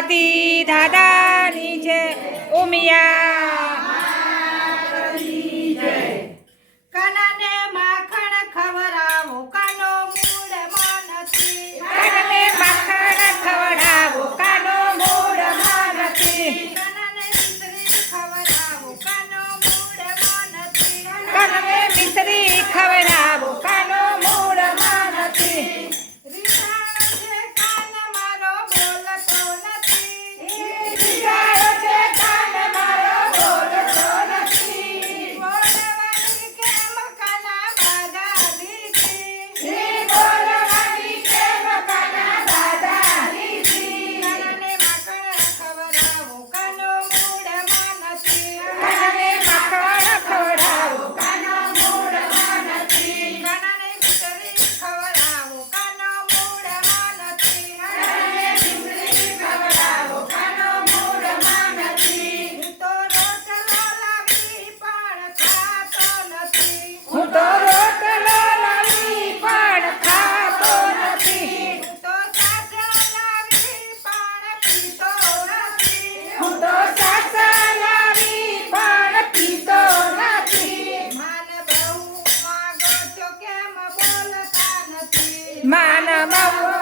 ગણપતિ દાદાની જય ઉમિયા કાનાને માખણ ખવડાવો કાનો મૂળમાં નથી કાનને માખણ ખવડાવો કાનો મૂળમાં નથી કાનાને મિશ્રી ખવડાવો કાનો મૂળમાં નથી કાનને મિશ્રી ખવડાવો કાનો મૂળમાં નથી રીસાણો છે કાન મારો બોલતો નથી રીસાણો છે કાન મારો બોલતો નથી બોલવાની કેમ કાના બાધા દીધી બોલવાની કેમ કાના બાધા દીધી કાનાને માખણ ખવડાવો કાનો મૂળમાં નથી કાનને માખણ ખવડાવો કાનો મૂળમાં નથી કાનાને મિશ્રી ખવડાવો કાનો મૂળમાં નથી કાનને મિશ્રી ખવડાવો કાનો મૂળમાં નથી હું તો રોટલો લાવી પણ ખાતો નથી હું તો રોટલો લાવી પણ ખાતો નથી હું તો સાસ લાવી પણ પીતો નથી હું તો સાસ લાવી પણ પીતો નથી માન બહુ માંગો છો કેમ બોલતા નથી માન બહુ